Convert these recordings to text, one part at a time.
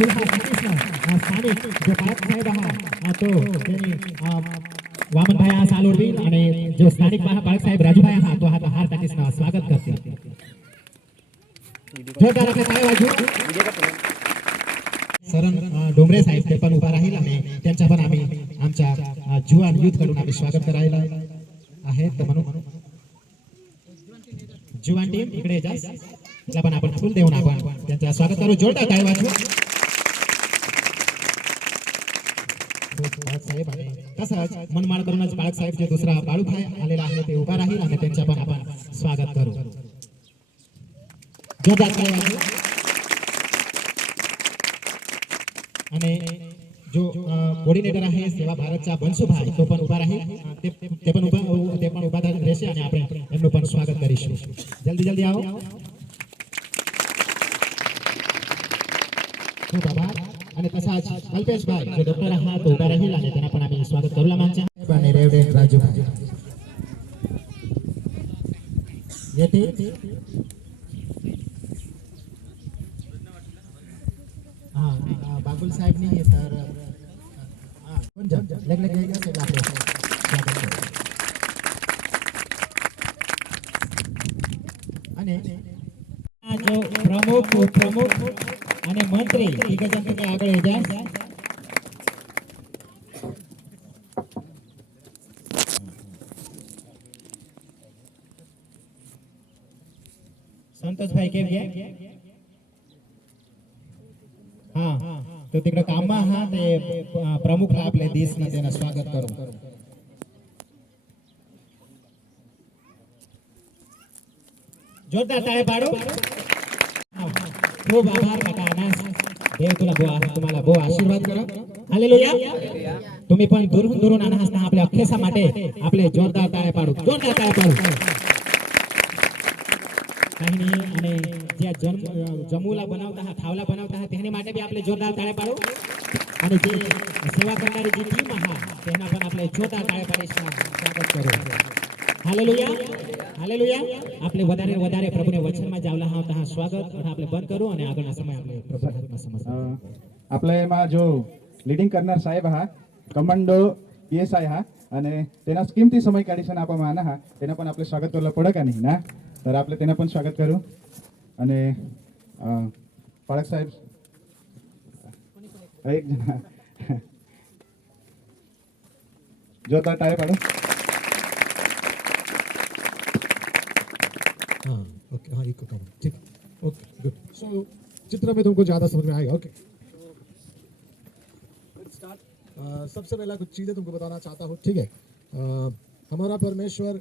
स्थानिक जो पालक साहेब आहात तो त्यांनी वामनभाई हा साल उडवील आणि जो स्थानिक पालक साहेब राजूभाई आहात तो हा हार टाकीस स्वागत करतील. जोरदार आपले टाळ्या वाजवू. सरण डोंगरे साहेब ते पण उभा राहील आणि त्यांच्या पण आम्ही आमच्या जुवान युथ कडून आम्ही स्वागत करायला आहे. तर म्हणून जुवान टीम इकडे जा. त्याला पण आपण फुल देऊन आपण त्यांचं स्वागत करू. जोरदार टाळ्या वाजवू. बाळक साहेब आणि तसंच मनमाळ करूनच बाळक साहेब जे दुसरा बाळूभाई आलेला आहे ते उभा राहील आणि त्यांच्या पण आपण स्वागत करू. जोरदार टाळ्या वाजवू. आणि जो कोऑर्डिनेटर आहे सेवा भारतचा बनसुभाई तो पण उभा राहील. ते पण उभा રહેશે અને આપણે એમનું પણ સ્વાગત કરીશું. જલ્દી આવો. खूप आभार. आणि तसाच कल्पेशभाई जो डॉक्टर आहात तो उभा राहील आणि त्यांना पण आम्ही स्वागत करूला मागच्या आणि रेवडेंट राजूभाई येते. बागुल साहेब नहीं तर लग आपले स्वागत करू. અને जो प्रमुख उपप्रमुख અને મંત્રી ટીકજન તમે આગળ જા. संतोषभाई केम ગયા? हां तो तिकडे काममा हा ते प्रमुखला आपले देशनी त्यांना स्वागत करू. जोरदार टाळे पाडू. खूप आभार काका अनास. देव तुम्हाला बो आशीर्वाद करो. हालेलुया. तुम्ही पण दुरून अनास ना आपल्या अखेसा માટે आपले जोरदार टाळे पाडू. जोरदार टाळे पाडू. काही नाही. અને જે જમુલા બનાવતા હા ખાવલા બનાવતા હા તેની માટે બી આપણે જોરદાર તાળે પાડો. અને જે સેવા કરનારી જે ટીમ હા તેના પણ આપણે જોરદાર તાળે પાડીને સ્વાગત કરો. હાલેલુયા. હાલેલુયા. આપણે વધારે પ્રભુને વચનમાં જાવલા હા તા સ્વાગત અને આપણે બંધ કરું અને આગળના સમય આપણે પ્રભુના સમસ્યા आपल्या એમાં जो લીડિંગ કરનાર સાહેબ હા કમાન્ડો પીએસઆઈ હા અને તેના કિંમતી સમય કાઢીને આપવામાં આના હા તેના પણ આપણે સ્વાગત કરવા પડે કે નહીં ના. तर आपले त्यांना पण स्वागत करू. आणि पाळक साहेब एक जोरदार टाळे पाडू. हाँ ओके. हाँ इको करो ठीक. Okay good. सो चित्र में तुमको ज़्यादा समझ में आएगा. Okay start. सबसे पहला कुछ चीज़ें तुमको बताना चाहता हूँ. ठीक है. हमारा परमेश्वर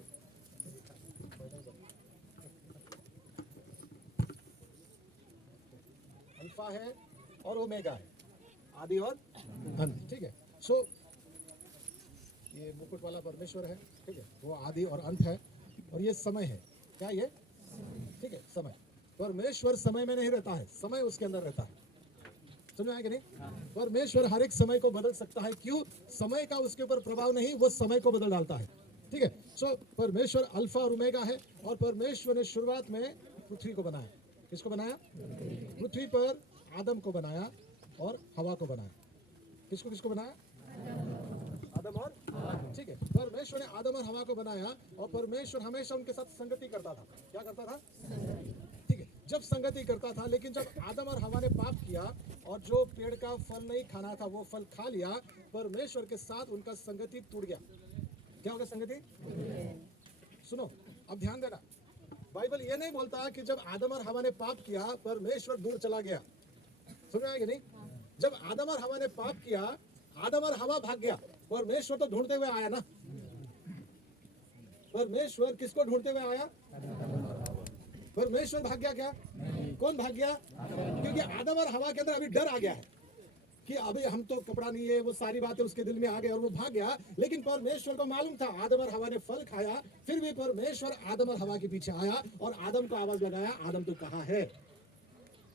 अल्फा है और ओमेगा है, आदि और अंत. ठीक है. सो ये मुकुट वाला परमेश्वर है. ठीक है. वो आदि और अंत है और ये समय है. क्या ये? ठीक है. समय. परमेश्वर समय में नहीं रहता है, समय उसके अंदर रहता है. समझ में आया कि नहीं? परमेश्वर हर एक समय को बदल सकता है. क्यों? समय का उसके ऊपर प्रभाव नहीं, वो समय को बदल डालता है. ठीक है. सो परमेश्वर अल्फा और ओमेगा है और परमेश्वर ने शुरुआत में पृथ्वी को बनाया. किसको बनाया? पृथ्वी पर आदम को बनाया और हवा को बनाया. किसको बनाया? आदम और. ठीक है. परमेश्वर ने आदम और हवा को बनाया और परमेश्वर हमेशा उनके साथ संगति करता था. क्या करता था? ठीक है. जब संगति करता था, लेकिन जब आदम और हवा ने पाप किया और जो पेड़ का फल नहीं खाना था वो फल खा लिया, परमेश्वर के साथ उनका संगति टूट गया. क्या होगा संगति? सुनो अब ध्यान देना. बाइबल ये नहीं बोलता कि जब आदम और हवा ने पाप किया परमेश्वर दूर चला गया. समझ में आया कि नहीं? जब आदम और हवा ने पाप किया, आदम और हवा भाग गया. परमेश्वर तो ढूंढते हुए आया ना. परमेश्वर किसको ढूंढते हुए आया? परमेश्वर भाग गया क्या? कौन भाग गया? क्योंकि आदम और हवा के अंदर अभी डर आ गया है कि अभी हम तो कपड़ा नहीं है, वो सारी बातें उसके दिल में आ गई और वो भाग गया. लेकिन परमेश्वर को मालूम था आदम और हवा ने फल खाया, फिर भी परमेश्वर आदम और हवा के पीछे आया और आदम को आवाज लगाया, आदम तू कहाँ है?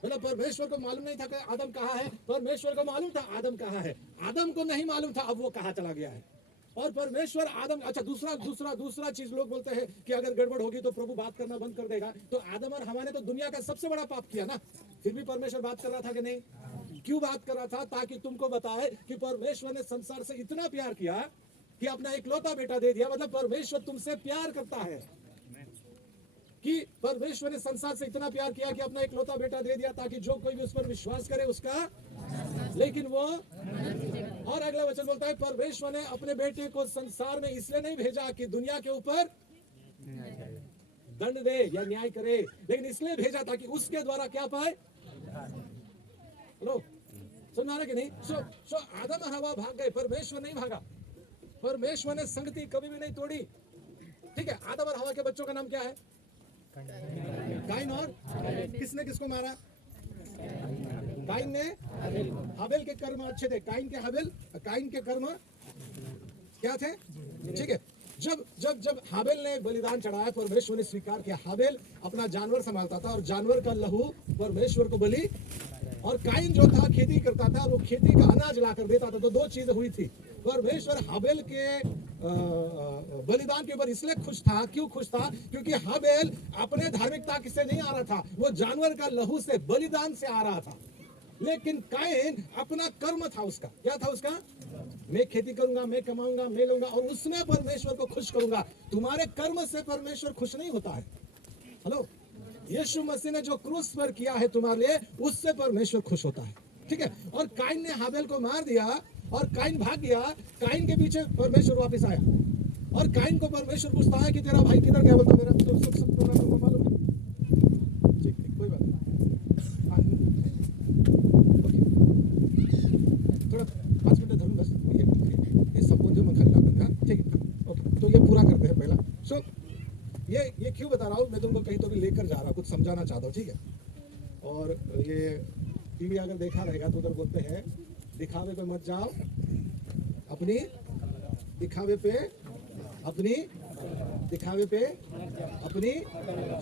मतलब परमेश्वर को मालूम नहीं था कि आदम कहाँ है, परमेश्वर को मालूम था आदम कहाँ है. आदम को नहीं मालूम था अब वो कहाँ चला गया है. और परमेश्वर आदम. अच्छा दूसरा चीज लोग बोलते हैं कि अगर गड़बड़ होगी तो प्रभु बात करना बंद कर देगा. तो आदम और हवा ने तो दुनिया का सबसे बड़ा पाप किया ना, फिर भी परमेश्वर बात कर रहा था कि नहीं? क्यों बात कर रहा था? ताकि तुमको बताए कि परमेश्वर ने संसार से इतना प्यार किया कि अपना इकलौता बेटा दे दिया। मतलब परमेश्वर तुमसे प्यार करता है, कि परमेश्वर ने संसार से इतना प्यार किया कि अपना इकलौता बेटा दे दिया ताकि जो कोई भी उस पर विश्वास करे उसका, लेकिन वो, और अगला वचन बोलता है परमेश्वर ने अपने बेटे को संसार में इसलिए नहीं भेजा कि दुनिया के ऊपर दंड दे या न्याय करे, लेकिन इसलिए भेजा ताकि उसके द्वारा क्या पाए। हेलो, समझ आ रहा कि नहीं? सो आदम और हवा भाग गए, परमेश्वर नहीं भागा। परमेश्वर ने संगति कभी भी नहीं तोड़ी। ठीक है, आदम और हवा के बच्चों का नाम क्या है? काइन और किसने किसको मारा? काइन ने हाबिल के कर्म अच्छे थे। काइन के कर्म क्या थे? ठीक है, जब हाबिल ने बलिदान चढ़ाया, परमेश्वर ने स्वीकार किया। हाबिल अपना जानवर संभालता था और जानवर का लहू परमेश्वर को बलि, और काइन जो था खेती करता था, वो खेती का अनाज ला कर देता था। तो दो चीजें हुई थी। परमेश्वर हाबिल के बलिदान के ऊपर इसलिए खुश था। क्यों खुश था? क्योंकि हाबिल अपने धार्मिकता से नहीं आ रहा था, वो जानवर का लहू से, बलिदान से आ रहा था। लेकिन काइन अपना कर्म था उसका। क्या था उसका? मैं खेती करूंगा, मैं कमाऊंगा, मैं लूंगा और उसमें परमेश्वर को खुश करूंगा। तुम्हारे कर्म से परमेश्वर खुश नहीं होता है। हेलो, यीशु मसीह ने जो क्रूस पर किया है तुम्हारे लिए, उससे परमेश्वर खुश होता है। ठीक है, और काइन ने हाबिल को मार दिया और काइन भाग गया। काइन के पीछे परमेश्वर वापस आया और काइन को परमेश्वर पूछता है कि तेरा भाई किधर गया? बोलता मेरा तो सब तुमको मालूम है। ठीक, कोई बात नहीं, थोड़ा 5 मिनट धरूं बस। ये सब जो मैं खरीदा बंदा, ठीक है, ओके। तो ये पूरा करते हैं पहला। सो ये क्यों बता रहा हूँ? मैं तुमको कहीं तो भी लेकर जा रहा हूँ, कुछ समझाना चाहता हूँ। ठीक है, और ये टीवी अगर देखा रहेगा तो उधर बोलते हैं दिखावे पे मत जाओ, अपनी दिखावे पे अपनी।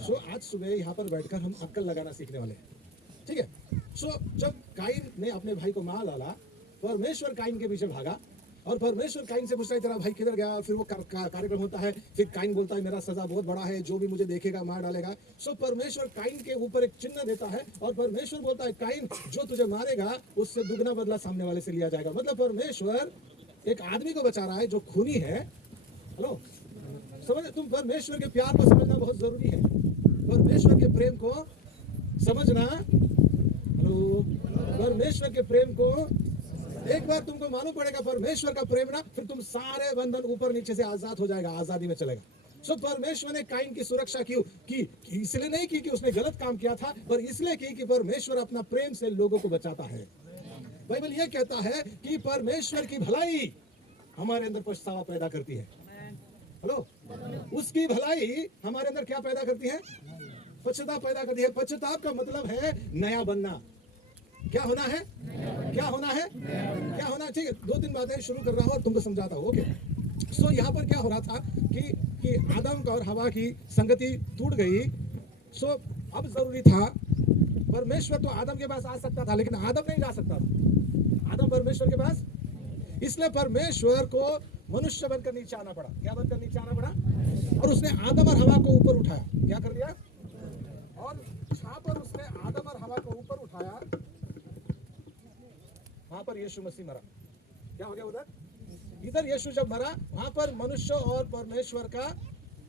सो आज सुबह यहाँ पर बैठकर हम अक्ल लगाना सीखने वाले हैं। ठीक है, सो जब काइन ने अपने भाई को मार डाला, परमेश्वर काइन के पीछे भागा और परमेश्वर काइन से पूछता है तेरा भाई किधर गया? फिर वो कार्यक्रम होता है। फिर काइन बोलता है मेरा सजा बहुत बड़ा है, जो भी मुझे देखेगा मार डालेगा। सो परमेश्वर काइन के ऊपर एक चिन्ह देता है और परमेश्वर बोलता है काइन, जो तुझे मारेगा उससे दुगना बदला सामने वाले से लिया जाएगा। मतलब परमेश्वर एक आदमी को बचा रहा है जो खूनी है। हेलो, समझ? तुम परमेश्वर के प्यार को समझना बहुत जरूरी है, परमेश्वर के प्रेम को समझना। हेलो, परमेश्वर के प्रेम को एक बार तुमको मालूम पड़ेगा परमेश्वर का प्रेम ना, फिर तुम सारे बंधन ऊपर नीचे से आजाद हो जाएगा, आजादी में चलेगा। सो परमेश्वर ने काइन की सुरक्षा क्यों की? इसलिए नहीं की कि उसने गलत काम किया था, पर इसलिए की कि परमेश्वर अपना प्रेम से लोगों को बचाता है। बाइबल यह कहता है कि परमेश्वर की भलाई हमारे अंदर पछतावा पैदा करती है। हेलो, उसकी भलाई हमारे अंदर क्या पैदा करती है? पछतावा पैदा करती है। पछतावा का मतलब है नया बनना। क्या होना है? क्या होना है? क्या होना? ठीक है, 2-3 बातें शुरू कर रहा हूं और तुमको समझाता हूं। ओके, सो यहाँ पर क्या हो रहा था कि आदम और हवा की संगति टूट गई। सो अब जरूरी था, परमेश्वर तो आदम के पास आ सकता था लेकिन आदम नहीं जा सकता था। आदम परमेश्वर के पास, इसलिए परमेश्वर को मनुष्य बनकर नीचे आना पड़ा। क्या बनकर नीचे आना पड़ा? और उसने आदम और हवा को ऊपर उठाया। क्या कर दिया? और जहां पर उसने आदम और हवा को ऊपर उठाया, वहां पर यीशु मसीह मरा। क्या हो गया उधर? इधर यीशु जब मरा, वहां पर मनुष्य और परमेश्वर का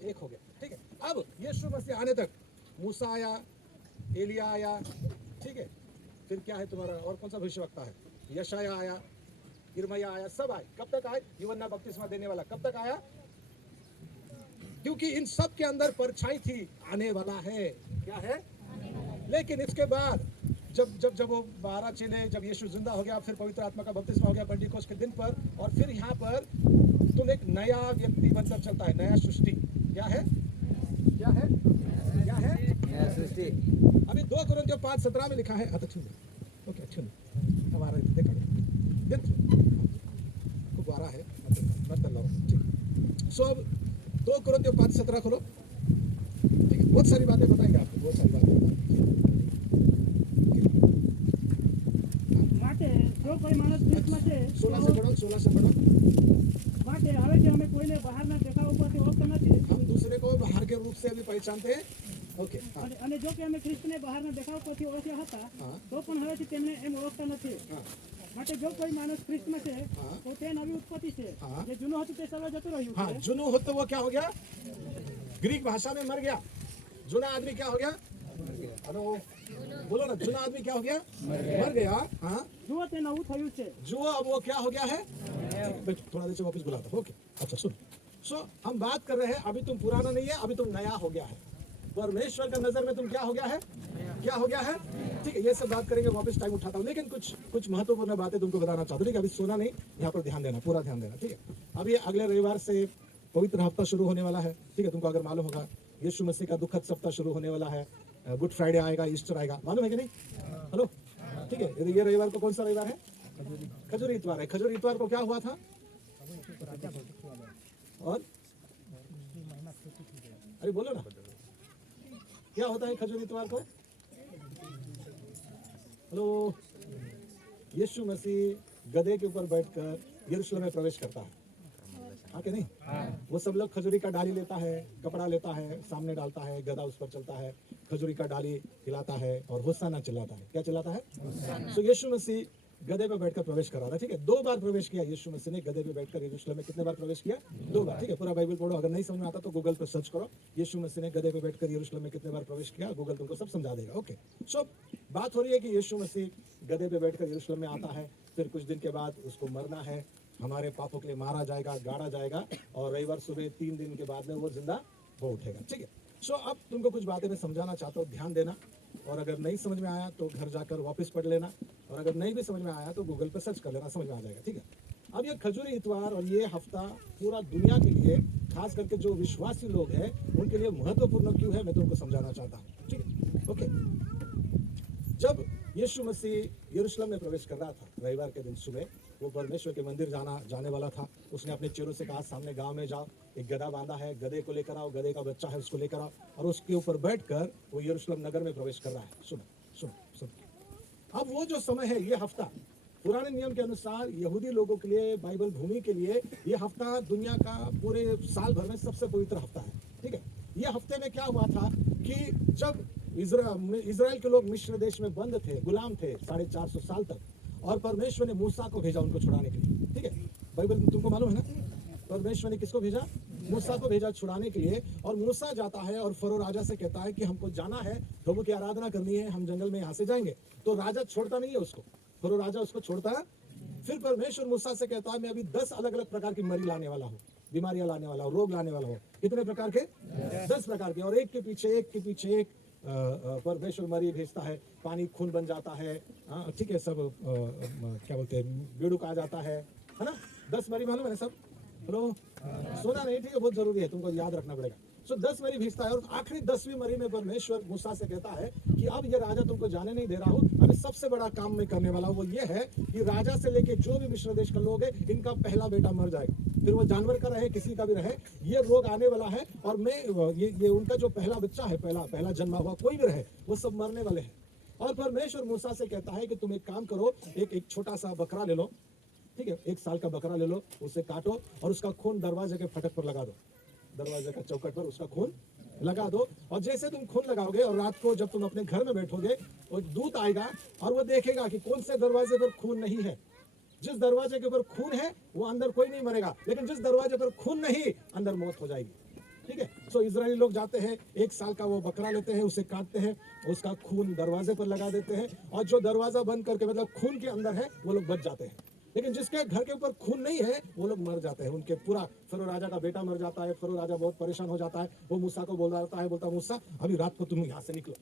एक हो गया। ठीक है, अब यीशु मसीह आने तक मूसा आया, एलिया आया। ठीक है, फिर क्या है तुम्हारा और कौन सा भविष्यवक्ता है? यशाया आया, यिर्मयाह आया, सब आए। कब तक आए? यूहन्ना बपतिस्मा देने वाला कब तक आया? क्योंकि इन सब के अंदर परछाई थी, आने वाला है। क्या है? लेकिन इसके बाद जब वो 12 चेले, जब यीशु जिंदा हो गया, फिर पवित्र आत्मा का बपतिस्मा हो गया पेंटिकोस्ट के दिन पर, और फिर यहाँ पर तुम एक नया व्यक्ति बनकर चलता है, नया सृष्टि। क्या है? क्या है? क्या है? नया सृष्टि। अभी 2 कोरिन्थियों 5:17 में लिखा है। ओके, अच्छा हमारा देखा खूब आ रहा है, ठीक। सो अब 2 कोरिन्थियों 5:17 खोलो। ठीक है, बहुत सारी बातें बताएंगे आपको, बहुत सारी बातें बताएंगे। जो कोई मानस देशમાં છે 16 से पढ़ो। માટે હવે કે અમે કોઈને બહારના દેખાવ ઉપરથી ઓળખતા નથી, हम दूसरे को बाहर के रूप से अभी पहचानते ઓકે હા અને જો કે અમે ખ્રિસ્તને બહારના દેખાવ પરથી ઓળખ્યા હતા હા. તો પણ હવેથી તેમને એમ ઓળખતા નથી હા માટે જો કોઈ માણસ ખ્રિસ્તમાં છે હા. તો તે નવી ઉત્પત્તિ છે હા. જે જૂનું હતું તે સર્વ જતું રહ્યું हाँ છે जुनू हो तो वो क्या हो गया ग्रीक भाषा में मर गया जुना आदमी क्या हो गया हेलो बोलो ना जुना आदमी क्या हो गया मर गया हाँ જુઓ તે નવું થયું છે जो अब वो क्या हो गया है बैठो, थोड़ा देर से वापस बुलाता हूं। ओके अच्छा सुन सो हम बात कर रहे हैं अभी तुम पुराना नहीं है अभी तुम नया हो गया है परमेश्वर का नजर में तुम क्या हो गया है क्या हो गया है ठीक है ये सब बात करेंगे वापस टाइम उठाता हूँ लेकिन कुछ महत्वपूर्ण बातें तुमको बताना चाहता हूँ ठीक है अभी सोना नहीं यहाँ पर ध्यान देना पूरा ध्यान देना ठीक है अब ये अगले रविवार से पवित्र हफ्ता शुरू होने वाला है ठीक है तुमको अगर मालूम होगा यीशु मसीह का दुखद सप्ताह शुरू होने वाला है गुड फ्राइडे आएगा ईस्टर आएगा मालूम है कि नहीं हेलो ठीक है ये रविवार को कौन सा रविवार है खजूरी इतवार है खजूरी इतवार को क्या हुआ था और अरे बोलो ना क्या होता है खजूरी इतवार को हेलो यीशु मसीह गधे के ऊपर बैठकर यरूशलेम में प्रवेश करता है हाँ कि नहीं वो सब लोग खजूरी का डाली लेता है कपड़ा लेता है सामने डालता है गधा उस पर चलता है खजूरी का डाली हिलाता है और होसाना चिल्लाता है क्या चिल्लाता है सो यीशु मसीह गधे पे बैठकर प्रवेश कर रहा था ठीक है 2 बार प्रवेश किया यीशु मसीह ने गधे पे बैठकर यरूशलेम में कितने बार प्रवेश किया 2 बार ठीक है पूरा बाइबल पढ़ो अगर नहीं समझ में आता तो गूगल पे सर्च करो यीशु मसीह ने गधे पे बैठकर यरूशलेम में कितने बार प्रवेश किया गूगल तुमको सब समझा देगा ओके सो बात हो रही है कि यीशु मसीह गधे पे बैठकर यरूशलेम में आता है फिर कुछ दिन के बाद उसको मरना है हमारे पापों के लिए मारा जाएगा गाड़ा जाएगा और रविवार सुबह 3 दिन के बाद में वो जिंदा हो उठेगा ठीक है सो अब तुमको कुछ बातें मैं समझाना चाहता हूँ ध्यान देना और अगर नहीं समझ में आया तो घर जाकर वापस पढ़ लेना और अगर नहीं भी समझ में आया तो गूगल पर सर्च कर लेना समझ में आ जाएगा ठीक है अब ये खजूरी इतवार और ये हफ्ता पूरा दुनिया के लिए खास करके जो विश्वासी लोग हैं उनके लिए महत्वपूर्ण क्यों है मैं तुमको समझाना चाहता हूँ ठीक है ओके जब यीशु मसीह यरूशलेम में प्रवेश कर रहा था रविवार के दिन सुबह वो परमेश्वर के मंदिर जाने वाला था उसने अपने चेलों से कहा सामने गांव में जाओ एक गधा बांधा है गधे को लेकर आओ गधे का बच्चा है उसको लेकर आओ और उसके ऊपर बैठकर वो यरूशलेम नगर में प्रवेश कर रहा है सुनो सुनो सुनो अब वो जो समय है ये हफ्ता पुराने नियम के अनुसार यहूदी लोगों के लिए बाइबल भूमि के लिए ये हफ्ता दुनिया का पूरे साल भर में सबसे पवित्र हफ्ता है ठीक है ये हफ्ते में क्या हुआ था कि जब इजराइल के लोग मिस्र देश में बंद थे गुलाम थे 450 साल तक और परमेश्वर ने मूसा को भेजा उनको छुड़ाने के लिए ठीक है बाइबल तुमको मालूम है ना परमेश्वर ने किसको भेजा मूसा को भेजा छुड़ाने के लिए और मूसा जाता है और फरो राजा से कहता है कि हमको जाना है प्रभु की आराधना करनी है हम जंगल में यहाँ से जाएंगे तो राजा छोड़ता नहीं है उसको फरो राजा उसको छोड़ता है फिर परमेश्वर मूसा से कहता है मैं अभी 10 अलग अलग प्रकार की मरी लाने वाला हूँ बीमारियां लाने वाला हूँ रोग लाने वाला हूँ कितने प्रकार के 10 प्रकार के और एक के पीछे एक परमेश्वर मरी भेजता है पानी खून बन जाता है ठीक है सब क्या बोलते हैं बेड़ूक आ जाता है ना 10 मरी मालूम है सब हेलो सोना नहीं ठीक है बहुत जरूरी है तुमको याद रखना पड़ेगा सो 10 मरी भेजता है और आखिरी 10वीं मरी में परमेश्वर मूसा से कहता है कि अब ये राजा तुमको जाने नहीं दे रहा हूँ अभी सबसे बड़ा काम मैं करने वाला हूँ वो ये है कि राजा से लेके जो भी मिस्र देश का लोग है इनका पहला बेटा मर जाएगा फिर वो जानवर का रहे किसी का भी रहे ये रोग आने वाला है और मैं ये उनका जो पहला बच्चा है पहला जन्मा हुआ कोई भी रहे वो सब मरने वाले हैं और परमेश्वर मूसा से कहता है कि तुम एक काम करो एक छोटा सा बकरा ले लो ठीक है 1 साल का बकरा ले लो उसे काटो और उसका खून दरवाजे के फटक पर लगा दो दरवाजे का चौकट पर उसका खून लगा दो और जैसे तुम खून लगाओगे और रात को जब तुम अपने घर में बैठोगे वो दूत आएगा और वो देखेगा कि कौन से दरवाजे पर खून नहीं है जिस दरवाजे के ऊपर खून है वो अंदर कोई नहीं मरेगा लेकिन जिस दरवाजे पर खून नहीं अंदर मौत हो जाएगी ठीक है सो इजरायली लोग जाते हैं 1 साल का वो बकरा लेते हैं उसे काटते हैं उसका खून दरवाजे पर लगा देते हैं और जो दरवाजा बंद करके मतलब खून के अंदर है वो लोग बच जाते हैं लेकिन जिसके घर के ऊपर खून नहीं है वो लोग मर जाते हैं उनके पूरा फरो राजा का बेटा मर जाता है फरो राजा बहुत परेशान हो जाता है वो मूसा को बोलता मूसा अभी रात को तुम यहाँ से निकलो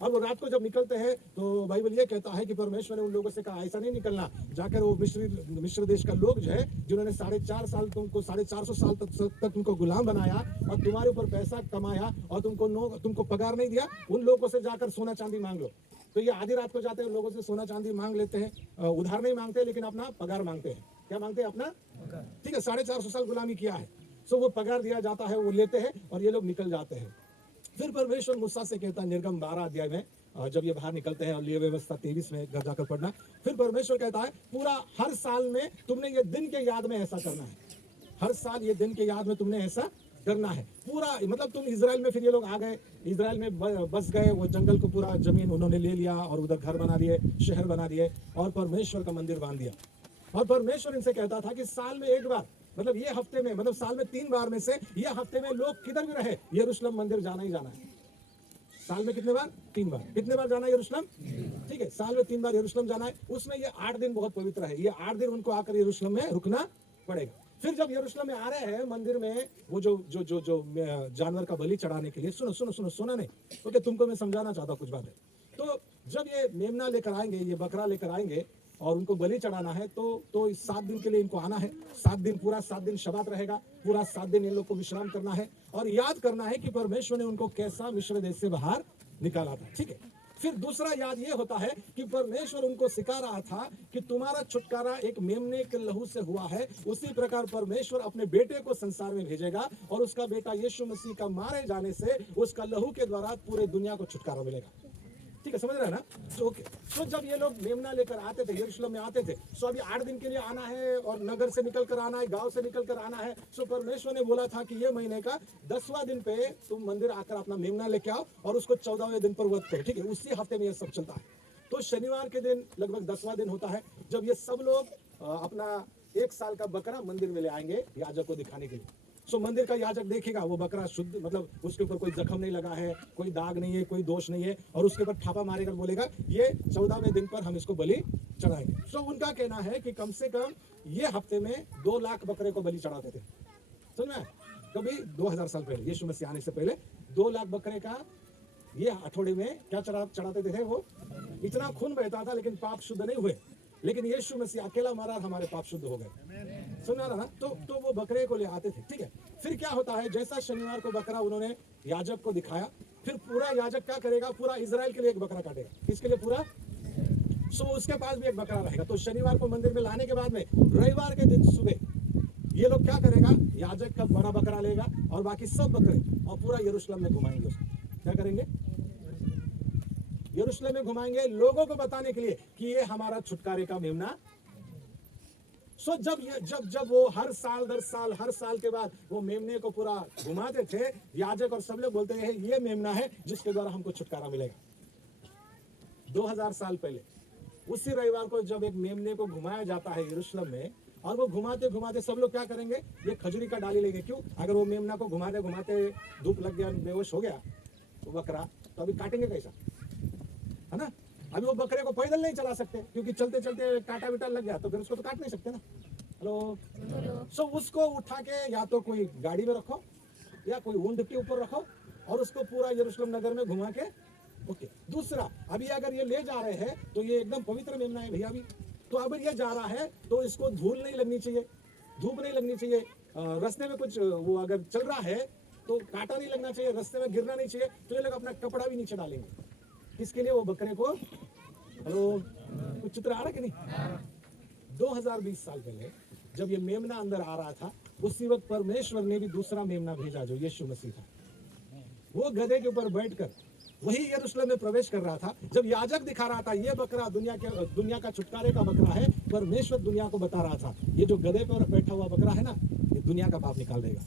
और वो रात को जब निकलते हैं तो बाइबल ये कहता है कि परमेश्वर ने उन लोगों से कहा ऐसा नहीं निकलना जाकर वो मिस्र देश का लोग जो है जिन्होंने 450 साल तुमको 450 साल तक तुमको गुलाम बनाया और तुम्हारे ऊपर पैसा कमाया और तुमको पगार नहीं दिया उन लोगों से जाकर सोना चांदी मांग लो तो ये आधी रात को जाते हैं लोगों से सोना चांदी मांग लेते हैं उधार नहीं मांगते लेकिन अपना पगार मांगते हैं क्या मांगते हैं अपना ठीक है 450 साल गुलामी किया है सो वो पगार दिया जाता है वो लेते हैं और ये लोग निकल जाते हैं फिर परमेश्वर मूसा से कहता है निर्गम 12 अध्याय में जब ये बाहर निकलते हैं और ये व्यवस्था 23 में घर जाकर पढ़ना फिर परमेश्वर कहता है पूरा हर साल में तुमने ये दिन के याद में ऐसा करना है हर साल ये दिन के याद में तुमने ऐसा करना है पूरा। मतलब तुम इजराइल में, फिर ये लोग आ गए, इजराइल में बस गए, वो जंगल को पूरा जमीन उन्होंने ले लिया और उधर घर बना दिए, शहर बना दिए और परमेश्वर का मंदिर बांध दिया। और परमेश्वर इनसे कहता था कि साल में एक बार, मतलब ये हफ्ते में, मतलब साल में 3 बार में से ये हफ्ते में लोग किधर भी रहे, यरूशलेम मंदिर जाना ही जाना है। साल में कितने बार? 3 बार। कितने बार जाना है यरूशलेम? ठीक है, साल में 3 बार यरूशलेम जाना है। उसमें ये 8 दिन बहुत पवित्र है, ये 8 दिन उनको आकर यरूशलेम में रुकना पड़ेगा। फिर जब यरूशलेम में आ रहे हैं मंदिर में, वो जो जो जो जो जानवर का बलि चढ़ाने के लिए, सुनो सुनो सुनो, सुना नहीं, ओके, तुमको मैं समझाना चाहता हूँ कुछ बातें। तो जब ये मेमना लेकर आएंगे, ये बकरा लेकर आएंगे और उनको बलि चढ़ाना है, तो इस 7 दिन के लिए इनको आना है। 7 दिन, पूरा 7 दिन शबात रहेगा, पूरा 7 दिन इन लोग को विश्राम करना है और याद करना है कि परमेश्वर ने उनको कैसा मिस्र देश से बाहर निकाला था। ठीक है, फिर दूसरा याद ये होता है कि परमेश्वर उनको सिखा रहा था कि तुम्हारा छुटकारा एक मेमने के लहू से हुआ है, उसी प्रकार परमेश्वर अपने बेटे को संसार में भेजेगा और उसका बेटा यीशु मसीह का मारे जाने से उसका लहू के द्वारा पूरे दुनिया को छुटकारा मिलेगा। ठीक है, समझ रहे हैं ना? तो जब ये लोग मेमना लेकर आते थे, यरूशलेम में आते थे, सो अभी 8 दिन के लिए आना है और नगर से निकल कर आना है, गांव से निकल कर आना है। सो परमेश्वर ने बोला था कि ये महीने का 10वां दिन पे तुम मंदिर आकर अपना मेमना लेके आओ और उसको 14वें दिन पर वध करो। ठीक है, उसी हफ्ते में ये सब चलता है। तो शनिवार के दिन लगभग 10वां दिन होता है जब ये सब लोग अपना 1 साल का बकरा मंदिर में ले आएंगे याजक को दिखाने के लिए। सो मंदिर का याजक देखेगा वो बकरा शुद्ध, मतलब उसके ऊपर कोई जख्म नहीं लगा है, कोई दाग नहीं है, कोई दोष नहीं है, और उसके ऊपर ठापा मारेगा, बोलेगा ये 14वें दिन पर हम इसको बलि चढ़ाएंगे। सो उनका कहना है कि कम से कम ये हफ्ते में 2 लाख बकरे को बलि चढ़ाते थे। समझ में? कभी 2000 साल पहले, यीशु मसीह आने से पहले 2 लाख बकरे का ये अठोड़े में क्या चढ़ाते थे। वो इतना खून बहता था लेकिन पाप शुद्ध नहीं हुए, लेकिन यीशु मसीह अकेला मारा, हमारे पाप शुद्ध हो गए। सुना ना? तो वो बकरे को ले आते थे। ठीक है, फिर क्या होता है, जैसा शनिवार को बकरा उन्होंने याजक को दिखाया, फिर पूरा याजक क्या करेगा, पूरा इजराइल के लिए एक बकरा काटेगा। किसके लिए? पूरा। सो उसके पास भी एक बकरा रहेगा। तो शनिवार को मंदिर में लाने के बाद में रविवार के दिन सुबह ये लोग क्या करेगा, याजक का बड़ा बकरा लेगा और बाकी सब बकरे और पूरा यरूशलेम में घुमाएंगे उसको। क्या करेंगे? यरूशलेम में घुमाएंगे लोगों को बताने के लिए कि ये हमारा छुटकारे का मेमना। सो जब वो हर साल दर साल, हर साल के बाद वो मेमने को पूरा घुमाते थे, याजक और सब लोग बोलते हैं ये मेमना है जिसके द्वारा हमको छुटकारा मिलेगा। 2000 साल पहले उसी रविवार को जब एक मेमने को घुमाया जाता है यरूशलेम में, और वो घुमाते घुमाते सब लोग क्या करेंगे, ये खजूरी का डाली लेंगे। क्यों? अगर वो मेमना को घुमाते घुमाते धूप लग गया, बेहोश हो गया वो बकरा, तो अभी काटेंगे कैसा, है ना? अभी वो बकरे को पैदल नहीं चला सकते क्योंकि चलते चलते कांटा विटा लग गया, तो फिर उसको तो काट नहीं सकते ना। हेलो। सो उसको उठा के या तो कोई गाड़ी में रखो या कोई ऊंट के ऊपर रखो और उसको पूरा यरूशलेम नगर में घुमा के। ओके, दूसरा, अभी अगर ये ले जा रहे हैं तो ये एकदम पवित्र मेमना है भैया। अभी तो अगर ये जा रहा है तो इसको धूल नहीं लगनी चाहिए, धूप नहीं लगनी चाहिए, रास्ते में कुछ वो अगर चल रहा है तो कांटा नहीं लगना चाहिए, रास्ते में गिरना नहीं चाहिए। तो ये लोग अपना कपड़ा भी नीचे डालेंगे। किसके लिए? वो बकरे को। हेलो, कुछ चित्र आ रहा है कि नहीं? 2020 साल पहले जब ये मेमना अंदर आ रहा था, उसी वक्त परमेश्वर ने भी दूसरा मेमना भेजा जो यीशु मसीह था। वो गधे के ऊपर बैठकर वही यरूशलेम में प्रवेश कर रहा था। जब याजक दिखा रहा था ये बकरा दुनिया का छुटकारे का बकरा है, परमेश्वर दुनिया को बता रहा था ये जो गधे पर बैठा हुआ बकरा है ना, ये दुनिया का पाप निकाल देगा।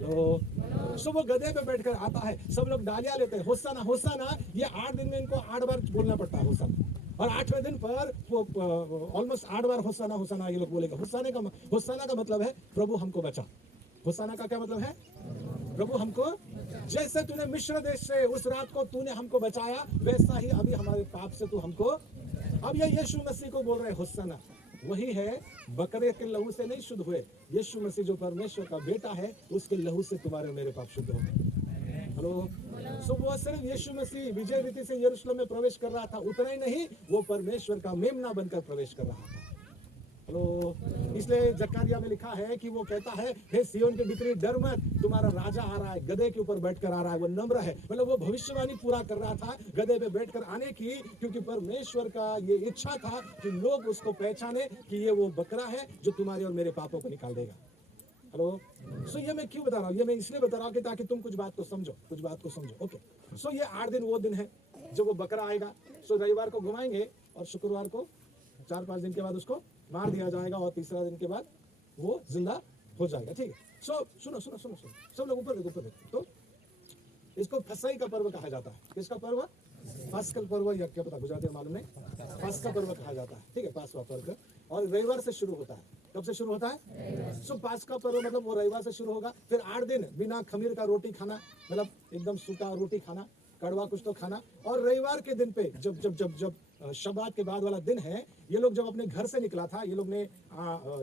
तो वो गधे पे बैठकर आता है, सब लोग डालियां लेते हैं, होसाना होसाना। ये 8 दिन में इनको 8 बार बोलना पड़ता है होसाना, और 8वें दिन पर ऑलमोस्ट 8 बार होसाना होसाना ये लोग बोलेगा। होसाना का मतलब है प्रभु हमको बचा। होसाना का क्या मतलब है? प्रभु हमको, जैसे तूने मिस्र देश से उस रात को तूने हमको बचाया, वैसा ही अभी हमारे पाप से तू हमको। अब ये यीशु मसीह को बोल रहे हैं होसाना। वही है, बकरे के लहू से नहीं शुद्ध हुए, यीशु मसीह जो परमेश्वर का बेटा है उसके लहू से तुम्हारे और मेरे पाप शुद्ध हो गए। हेलो। सो वो सिर्फ यीशु मसीह विजय रीति से यरूशलेम में प्रवेश कर रहा था, उतना ही नहीं, वो परमेश्वर का मेमना बनकर प्रवेश कर रहा था। हेलो। इसलिए जकरिया में लिखा है कि वो कहता है, हे सिय्योन की डिक्री डर मत, तुम्हारा राजा आ रहा है, गधे के ऊपर बैठकर आ रहा है। वो नम्र है, मतलब वो भविष्यवाणी पूरा कर रहा था गधे पे बैठकर आने की, क्योंकि परमेश्वर का ये इच्छा था कि लोग उसको पहचाने कि ये वो बकरा है जो तुम्हारे और मेरे पापों को निकाल देगा। हेलो। सो ये मैं क्यों बता रहा हूँ? ये मैं इसलिए बता रहा हूँ कि ताकि तुम कुछ बात को समझो, ओके। सो ये 8 दिन वो दिन है जब वो बकरा आएगा। सो रविवार को घुमाएंगे और शुक्रवार को 4-5 दिन के बाद उसको मार दिया जाएगा और तीसरा दिन के बाद वो जिंदा हो जाएगा, ठीक है। सो सुनो सुनो सुनो सुनो, सब लोग ऊपर देखो, ऊपर देखो। तो इसको फसई का पर्व कहा जाता है। किसका पर्व? पास्कल पर्व, या क्या पता गुजराती में मालूम नहीं, पास्का पर्व कहा जाता है, ठीक है, पास्का पर्व। और रविवार से शुरू होता है। कब से शुरू होता है? सो पास्का पर्व मतलब वो रविवार से शुरू होगा। फिर 8 दिन बिना खमीर का रोटी खाना, मतलब एकदम सूखा रोटी खाना, कड़वा कुछ तो खाना। और रविवार के दिन पे जब जब जब जब शब्बात के बाद वाला दिन है, ये लोग जब अपने घर से निकला था, ये लोग ने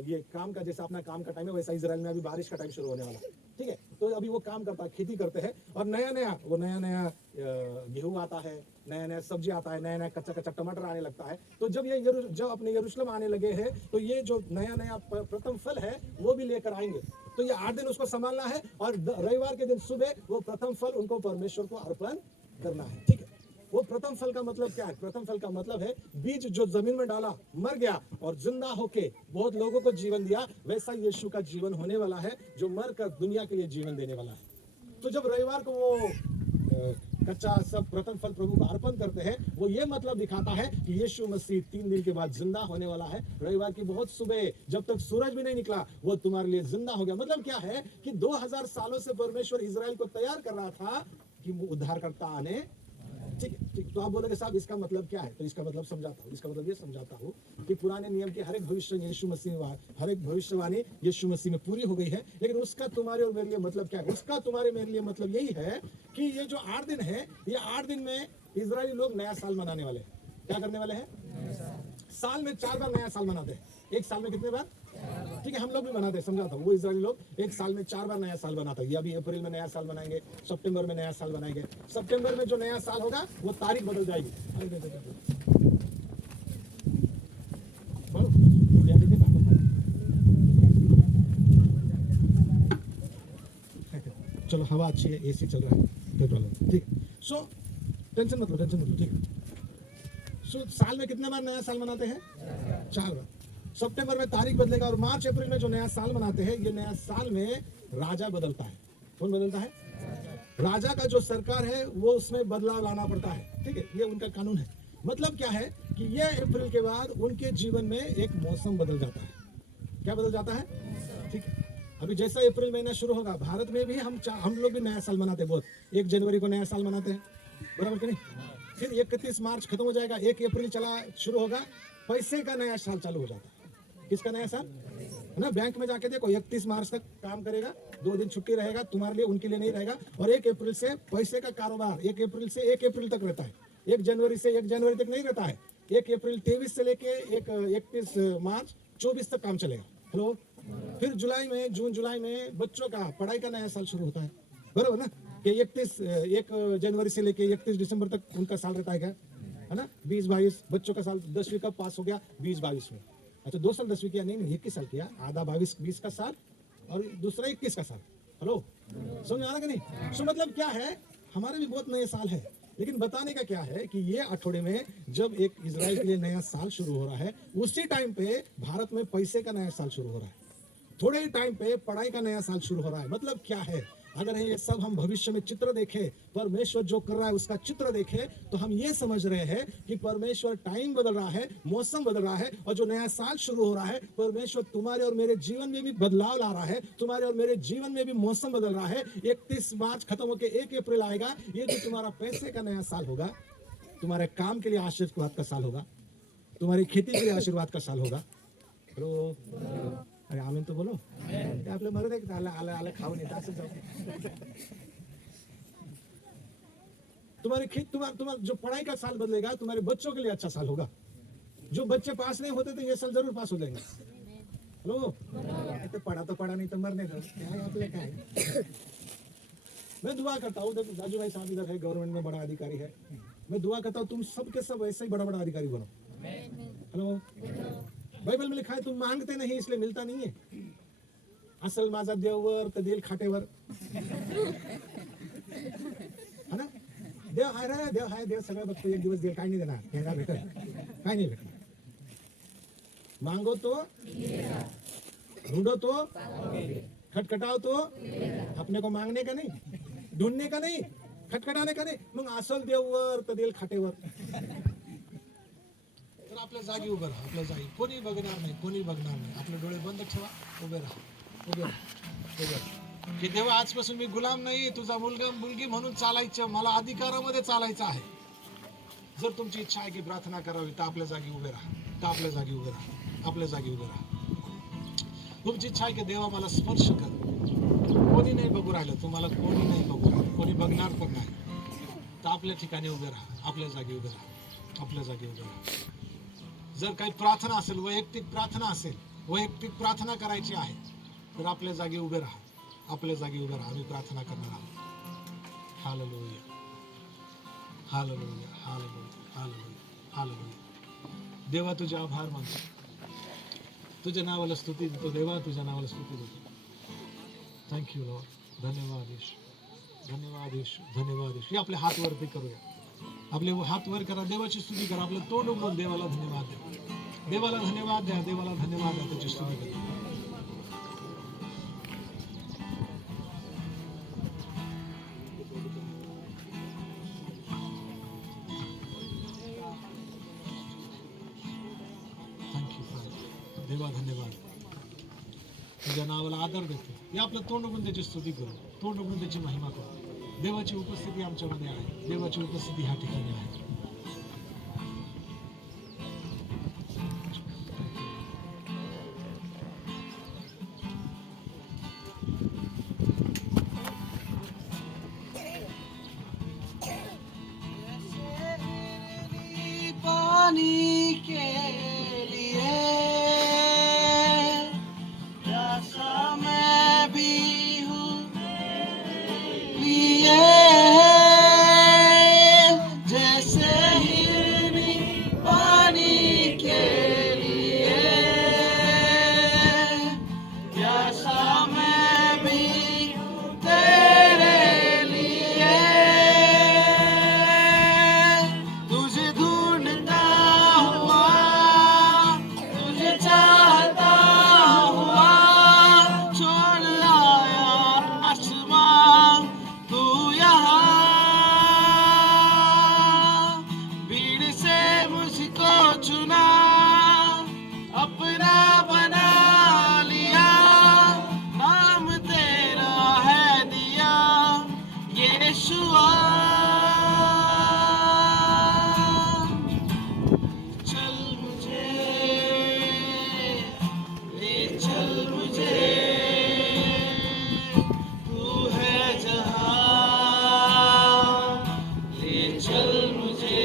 ये काम का, जैसा अपना काम का टाइम है वैसा इजराइल में अभी बारिश का टाइम शुरू होने वाला है, ठीक है। तो अभी वो काम करता है, खेती करते हैं, और नया नया गेहूं आता है, नया नया सब्जी आता है, नया नया कच्चा कच्चा टमाटर आने लगता है। तो जब ये जब अपने यरूशलेम आने लगे हैं, तो ये जो नया नया प्रथम फल है वो भी लेकर आएंगे। तो ये 8 दिन उसको संभालना है, और रविवार के दिन सुबह वो प्रथम फल उनको परमेश्वर को अर्पण करना है, ठीक है। वो प्रथम फल का मतलब क्या है? प्रथम फल का मतलब है बीज जो जमीन में डाला, मर गया और जिंदा होके बहुत लोगों को जीवन दिया, वैसा यीशु का जीवन होने वाला है, जो मर कर दुनिया के लिए जीवन देने वाला है। तो जब रविवार को वो कच्चा सब प्रथम फल प्रभु को अर्पण करते हैं, वो ये मतलब दिखाता है कि यीशु मसीह 3 दिन के बाद जिंदा होने वाला है। रविवार की बहुत सुबह, जब तक सूरज भी नहीं निकला, वो तुम्हारे लिए जिंदा हो गया। मतलब क्या है कि 2000 सालों से परमेश्वर इजराइल को तैयार कर रहा था कि वो उद्धारकर्ता आने, ठीक है, ठीक। तो आप बोलोगे साहब इसका मतलब क्या है? तो इसका मतलब समझाता हूँ। इसका मतलब ये समझाता हूँ कि पुराने नियम की हर एक भविष्य यीशु मसीह, हर एक भविष्यवाणी यीशु मसीह में पूरी हो गई है, लेकिन उसका तुम्हारे और मेरे लिए मतलब क्या है? उसका तुम्हारे मेरे लिए मतलब यही है कि ये जो 8 दिन है, ये 8 दिन में इजरायली लोग नया साल मनाने वाले हैं। क्या करने वाले हैं? साल में 4 बार नया साल मनाते हैं। एक साल में कितने बार? ठीक है, हम लोग भी मनाते हैं, समझाता हूँ। वो इजरायली लोग एक साल में 4 बार नया साल मनाते हैं। ये अभी अप्रैल में नया साल मनाएंगे, सितंबर में नया साल मनाएंगे। सितंबर में जो नया साल होगा वो तारीख बदल जाएगी। चलो, हवा अच्छी है, एसी चल रहा है, ठीक है। सो टेंशन मत लो, ठीक है। सो साल में कितने बार नया साल मनाते हैं? 4 बार। सितंबर में तारीख बदलेगा, और मार्च अप्रैल में जो नया साल मनाते हैं, ये नया साल में राजा बदलता है। कौन बदलता है? राजा का जो सरकार है वो उसमें बदलाव लाना पड़ता है, ठीक है, ये उनका कानून है। मतलब क्या है कि ये अप्रैल के बाद उनके जीवन में एक मौसम बदल जाता है। क्या बदल जाता है? ठीक है। अभी जैसा अप्रैल महीना शुरू होगा, भारत में भी हम लोग भी नया साल मनाते हैं बहुत। 1 जनवरी को नया साल मनाते हैं, बराबर कि नहीं? फिर 31 मार्च खत्म हो जाएगा, 1 अप्रैल शुरू होगा, पैसे का नया साल चालू हो जाता है। किसका नया साल? है ना, बैंक में जाके देखो, 31 मार्च तक काम करेगा, 2 दिन छुट्टी रहेगा, तुम्हारे लिए उनके लिए नहीं रहेगा। और 1 अप्रैल से पैसे का कारोबार 1 अप्रैल से 1 अप्रैल तक रहता है। 1 जनवरी से 1 जनवरी तक नहीं रहता है। 1 अप्रैल 23 से लेके 31 मार्च 24 तक काम चलेगा। हेलो। फिर जून जुलाई में बच्चों का पढ़ाई का नया साल शुरू होता है, बराबर ना? कि 1 जनवरी से लेके 31 दिसंबर तक उनका साल रहता है, क्या है ना? 20-22 बच्चों का साल। 10वीं कब पास हो गया? 20-22 में। अच्छा, 2 साल 10वीं किया? नहीं, 21 साल किया। आधा 22-20 का साल और दूसरा 21 का साल। हेलो, समझ आ रहा कि नहीं? सो मतलब क्या है, हमारे भी बहुत नए साल है, लेकिन बताने का क्या है कि ये अठौड़े में जब एक इजराइल के लिए नया साल शुरू हो रहा है, उसी टाइम पे भारत में पैसे का नया साल शुरू हो रहा है। थोड़े ही टाइम पे पढ़ाई का नया साल शुरू हो रहा है। मतलब क्या है, अगर ये सब हम भविष्य में चित्र देखें, परमेश्वर जो कर रहा है उसका चित्र देखें, तो हम ये समझ रहे हैं कि परमेश्वर टाइम बदल रहा है, मौसम बदल रहा है, और जो नया साल शुरू हो रहा है, परमेश्वर तुम्हारे और मेरे जीवन में भी बदलाव ला रहा है। तुम्हारे और मेरे जीवन में भी मौसम बदल रहा है। 31 मार्च खत्म होकर 1 अप्रैल आएगा। ये जो तुम्हारा पैसे का नया साल होगा, तुम्हारे काम के लिए आशीर्वाद का साल होगा, तुम्हारी खेती के लिए आशीर्वाद का साल होगा। अरे आमीन तो बोलो। आपले मरत आहे, आला खाऊन येतं असं जाऊ। तुम्हारा जो पढ़ाई का साल बदलेगा, तुम्हारे बच्चों के लिए अच्छा साल होगा। जो बच्चे पास नहीं होते तो ये साल जरूर पास हो जाएंगे। हेलो, तो पढ़ा नहीं तो मरने दो, क्या है। मैं दुआ करता हूँ, देखो राजू भाई साहब इधर है, गवर्नमेंट में बड़ा अधिकारी है। मैं दुआ करता हूँ तुम सबके सब ऐसे ही बड़ा बड़ा अधिकारी बनो। हेलो, बाइबल में लिखा है तुम मांगते नहीं इसलिए मिलता नहीं है। असल माझा देववर तर देईल खाटेवर, है ना? देव आहे रे, देव सगळं बघतो, एक दिवस देईल, काय नाही देणार, घ्यायला भेटल, काय नाही भेटणार। मांगो तो, ढूंढो तो, खटखटाओ तो, अपने को मांगने का नहीं, ढूंढने का नहीं, खटखटाने का नाही, मग असल देववर तर देईल खाटेवर। तर आपल्या जागी उभं राहा, आपल्या जागी कोणी बघणार नाही, आपले डोळे बंद ठेवा, उभे राहा। उभे राहा, उभे राहा. की देवा आजपासून मी गुलाम नाही, तुझा मुलगा मुलगी म्हणून चालायचं, मला अधिकारामध्ये चालायचं आहे. जर तुमची इच्छा आहे की प्रार्थना करावी तर आपल्या जागी उभे राहा, तर आपल्या जागी उभे राहा, आपल्या जागी उभे राहा. तुमची इच्छा आहे की देवा मला स्पर्श कर. कोणी नाही बघू राहिलं तुम्हाला, कोणी नाही बघू राहिलं, कोणी बघणार पण नाही, तर आपल्या ठिकाणी उभे राहा, आपल्या जागी उभे राहा, आपल्या जागी उभे राहा. जर काही प्रार्थना असेल, वैयक्तिक प्रार्थना असेल, वैयक्तिक प्रार्थना करायची आहे, तर आपल्या जागी उभे राहा, आपल्या जागी उभे राहा. आम्ही प्रार्थना करणार आहोत. Hallelujah, hallelujah, hallelujah, hallelujah, hallelujah. देवा तुझे आभार मानतो, तुझ्या नावाला स्तुती देतो. देवा तुझ्या नावाला स्तुती देतो. Thank you Lord. धन्यवाद येशू, धन्यवाद येशू, धन्यवाद येशू. आपले हात वरती करूया, आपले हात वर करा, देवाची स्तुती करा. आपलं तोंड उघडून देवाला धन्यवाद द्या, देवाला धन्यवाद द्या, देवाला धन्यवाद द्या, त्याची स्तुती करा. थँक्यू देवा, धन्यवाद. तुझ्या नावाला आदर देतो. या आपलं तोंड उघडून त्याची स्तुती करू, तोंड उघडून त्याची महिमा करू. देवाची उपस्थिती आमच्यामध्ये आहे, देवाची उपस्थिती ह्या ठिकाणी आहे. पानी के लिए प्यासा मैं भी हूँ लिए, जैसे हिरनी पानी के लिए प्यासा मैं भी हूँ तेरे लिए. तुझे ढूंढता हुआ, तुझे चाहता हुआ, छोड़ आया आसमां तू यहाँ. भीड़ से मुझको चुना, अपना बना लिया, नाम तेरा है दिया यीशुआ. चल मुझे, ले चल मुझे, तू है जहाँ, ले चल मुझे,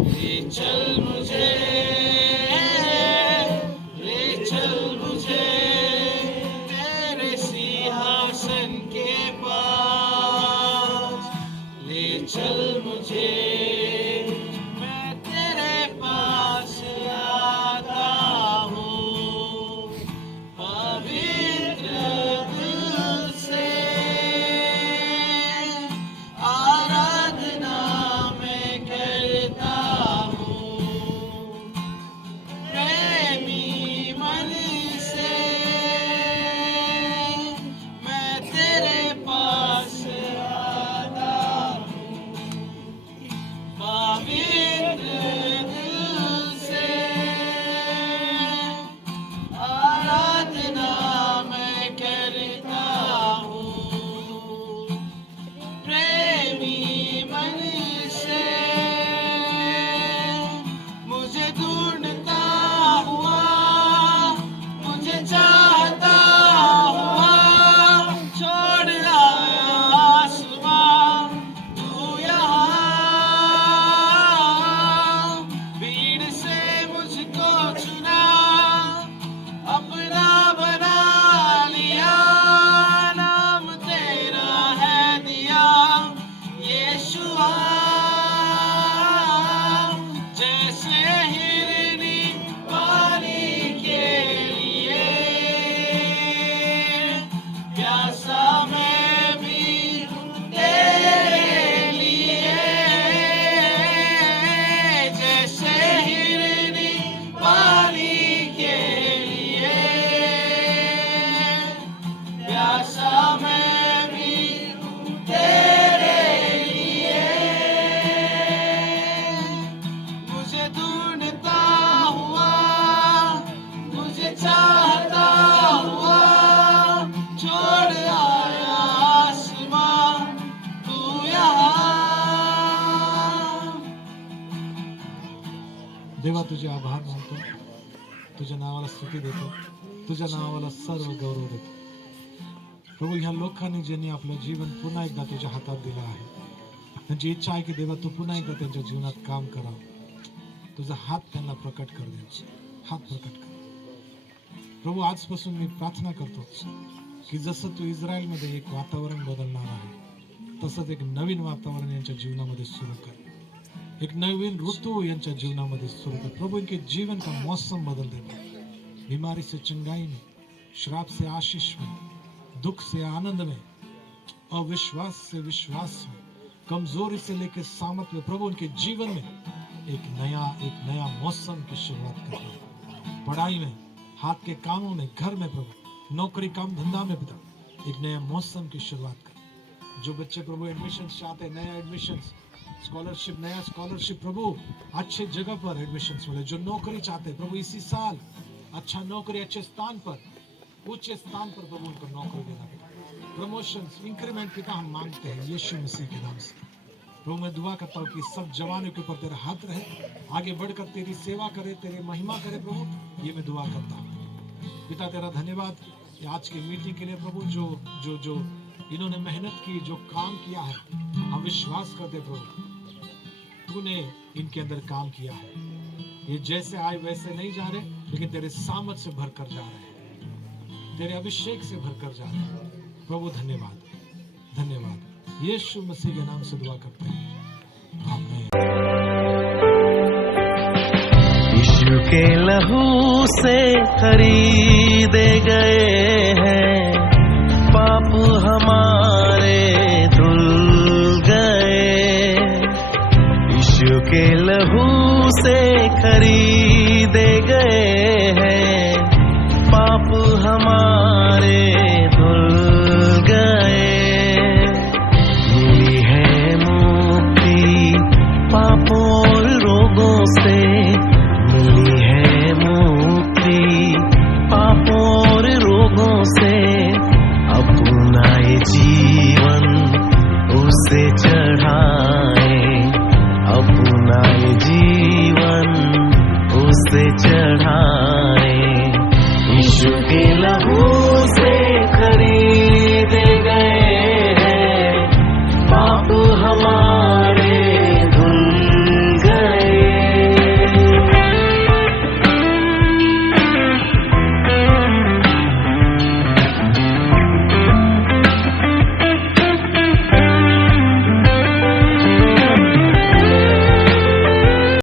ले चल मुझे, ले चल मुझे तेरे सिंहासन के पास. ले चल मुझे, मैं तेरे पास आता हूँ, पवित्र दिल से आराधना मैं करता हूँ, प्रेमी मन से मैं तेरे पास आता हूँ, पवित्र दिल से आराधना मैं करता हूँ, प्रेमी मन से मुझे ढूंढता हुआ, मुझे चाहता हुआ, छोड़ आया आसमां तू यहाँ. देवा तुझे आभार मानतो, तुझ्या नावाला स्तुती देतो, तुझ्या नावाला सर्व गौरव देतो. प्रभू ह्या लोकांनी ज्यांनी आपलं जीवन पुन्हा एकदा तुझ्या हातात दिलं आहे, त्यांची इच्छा आहे की देवा तू पुन्हा एकदा त्यांच्या जीवनात काम करावं. तुझा हात त्यांना प्रकट कर दे, हात प्रकट कर. प्रभू आजपासून मी प्रार्थना करतो की जसं तू इस्रायलमध्ये एक वातावरण बदलणार आहे, तसंच एक नवीन वातावरण यांच्या जीवनामध्ये सुरू कर. एक नवीन ऋतू यांच्या जीवनामध्ये सुरू कर. प्रभु इनके जीवन का मौसम बदल देना. बीमारी से चंगाई में, श्राप से आशीष में, दुख से आनंद में, अविश्वास से विश्वास में, कमजोरी से लेकर सामर्थ में, प्रभु उनके जीवन में एक नया मौसम की शुरुआत करना. पढ़ाई में, हाथ के कामों में, घर में प्रभु, नौकरी काम धंधा में पिता एक नया मौसम की शुरुआत कर. जो बच्चे प्रभु एडमिशन चाहते हैं, नया एडमिशन, स्कॉलरशिप, नया स्कॉलरशिप, प्रभु अच्छे जगह पर एडमिशन मिले. जो नौकरी चाहते हैं प्रभु इसी साल अच्छा नौकरी, अच्छे स्थान पर, ऊंचे स्थान पर प्रभु उनको नौकरी देना. प्रमोशन, इंक्रीमेंट पिता हम मांगते हैं यीशु मसीह के नाम से. प्रभु मैं दुआ करता हूँ कि सब जवानों के ऊपर तेरा हाथ रहे, आगे बढ़कर तेरी सेवा करे, तेरी महिमा करे. प्रभु ये मैं दुआ करता हूँ. पिता तेरा धन्यवाद आज की मीटिंग के लिए प्रभु. जो इन्होंने मेहनत की, जो काम किया है, हम विश्वास करते प्रभु तूने इनके अंदर काम किया है. ये जैसे आए वैसे नहीं जा रहे, लेकिन तेरे सामर्थ से भरकर जा रहे हैं, तेरे अभिषेक से भरकर जा रहे हैं. प्रभु धन्यवाद, धन्यवाद. यीशु मसीह के नाम से दुआ करते हैं, आमीन. यीशु के लहू से खरीदे गए हैं, पाप हमारे धुल गए. यीशु के लहू से खरीदे गए हैं, पाप हमारे धुल गए. मिली है मुक्ति पापों और रोगों से, मिली है मुक्ति पापों और रोगों से. अपना ये जीवन उसे चढ़ाए, अपना ये जीवन उसे चढ़ाए.